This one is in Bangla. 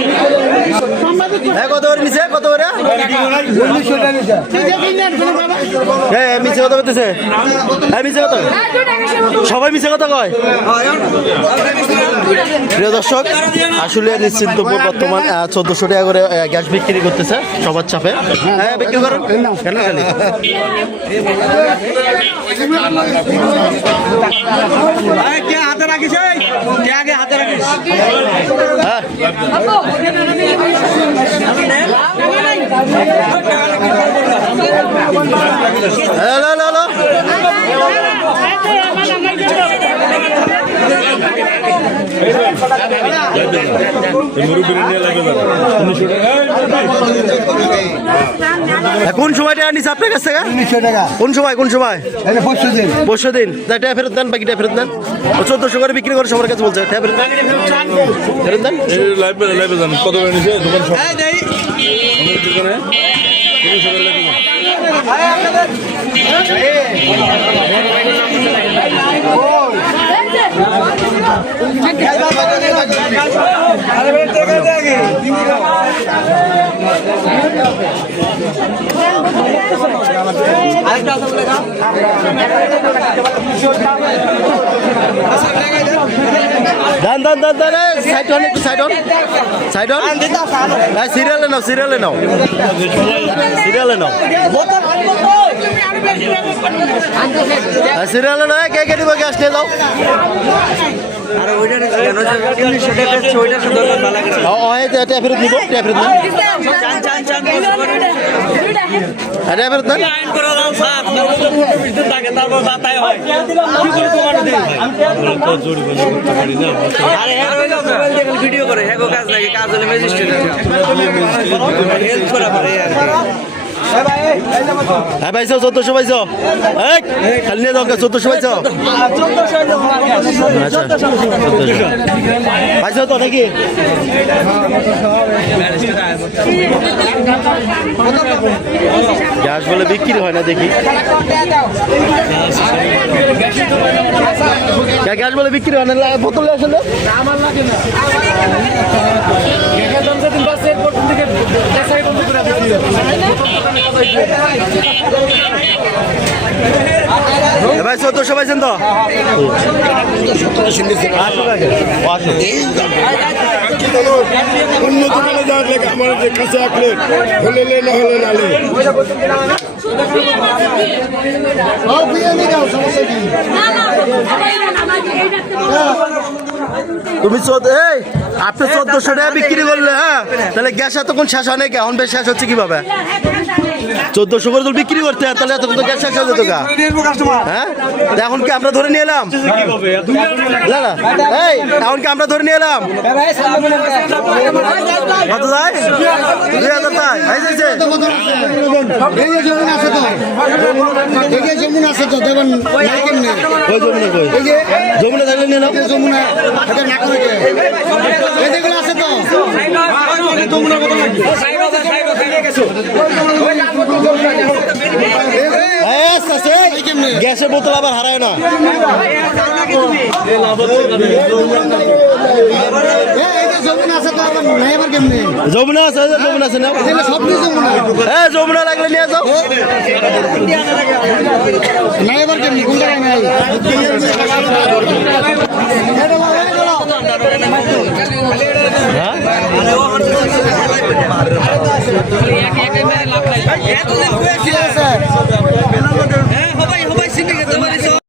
হ্যাঁ কত করে নিছে? কত করে? হ্যাঁ মিছে কত করতেছে হ্যাঁ মিছে কত সবাই মিছে কথা কয়? প্রিয় দর্শক আসলে নিশ্চিন্তপুর বর্তমান চোদ্দশো টাকা করে গ্যাস বিক্রি করতেছে সবার চাপে। হ্যাঁ বিক্রি করেন। কে হাতে রাখিস কে আগে হাতে রাখিস? হ্যাঁ হ্যালো না। হ্যালো কোন সময় টাকা নিচ্ছে আপনার কাছ থেকে? কোন সময় কোন সময়? এটা পরশু দিন। পরশু দিন। টাকা ফেরত দেন বাকিটা ফেরত দেন। ও চোদ্দশো করে বিক্রি করে সবার কাছে বলছে টাকা ফেরত দেন। ফেরত দেন? লাইভে লাইভে কত দোকান দোকানে দান দান দান দান সাইড হন একটু সাইড হন সাইড হন সিরিয়ালে নাও সিরিয়ালে নাও। সিরিয়ালে নাও। সিরিয়ালে নাও কে কে দিব গ্যাস নিয়ে যাও ও ও এই ট্যাপ ফেরত নিব টাকা ফেরত নেন। টাকা ফেরত নেন। ভিডিও করে কাজ লাগে কাজ হলে ম্যাজিস্ট্রেট হেল্প করা পারে হ্যাঁ পাইছো চোদ্দশো পাইছো। খালি নিয়ে যাও চোদ্দশো পাইছো? আচ্ছা পাইছো তো নাকি? গ্যাস বলে বিক্রি হয় না দেখি। গ্যা- গ্যাস বলে বিক্রি হয় না বোতল আসলে এ ভাই চোদ্দশো পাইছেন তো। অন্য দোকানে যাওয়ার লেগে আমার যে কাছে আঁকলে হলে না হলে না লে তুমি এই, আপনি চোদ্দশো টাকা বিক্রি করলে হ্যাঁ? তাহলে গ্যাস এতক্ষণ শেষ হয় নাকি? এখন বেশ শেষ হচ্ছে কীভাবে? চোদ্দশো করে বিক্রি করতে তাহলে এতক্ষণ তো গ্যাস শেষ হয়ে যেত হ্যাঁ? এখন কি আমরা ধরে নিয়ে এলাম? না না। এই, এখন কি আমরা ধরে নিয়ে এলাম? কত দুই হাজার তাই। জমিন আছে তো জমিন দেবেন নাই কেমনে ওই জমিনে কই এই যে জমিনে থাকলে নিয়ে নাও যমুনা এটা না করে? এই যেগুলো আছে তো এই, আছে, গ্যাসের বোতল আবার হারায় না যমুনা আছে যমুনা আছে না সব যমুনা হ্যাঁ যমুনা লাগলে নিয়ে যাও। নাই আবার কেমনে? কোন জায়গায় নাই হ্যাঁ